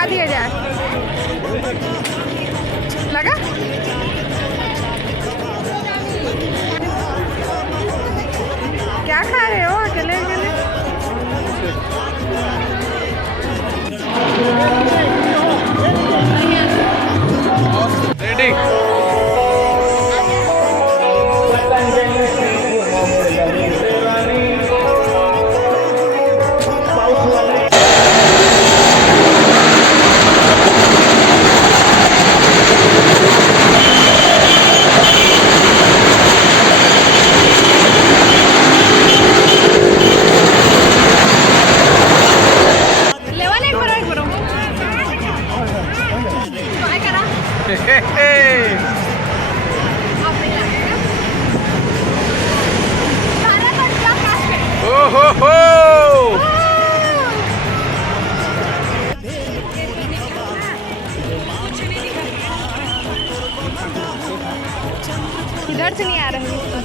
लगा दिया जाए। लगा क्या खा रहे हो अकेले अकेले? रेडी इधर से नहीं आ रही।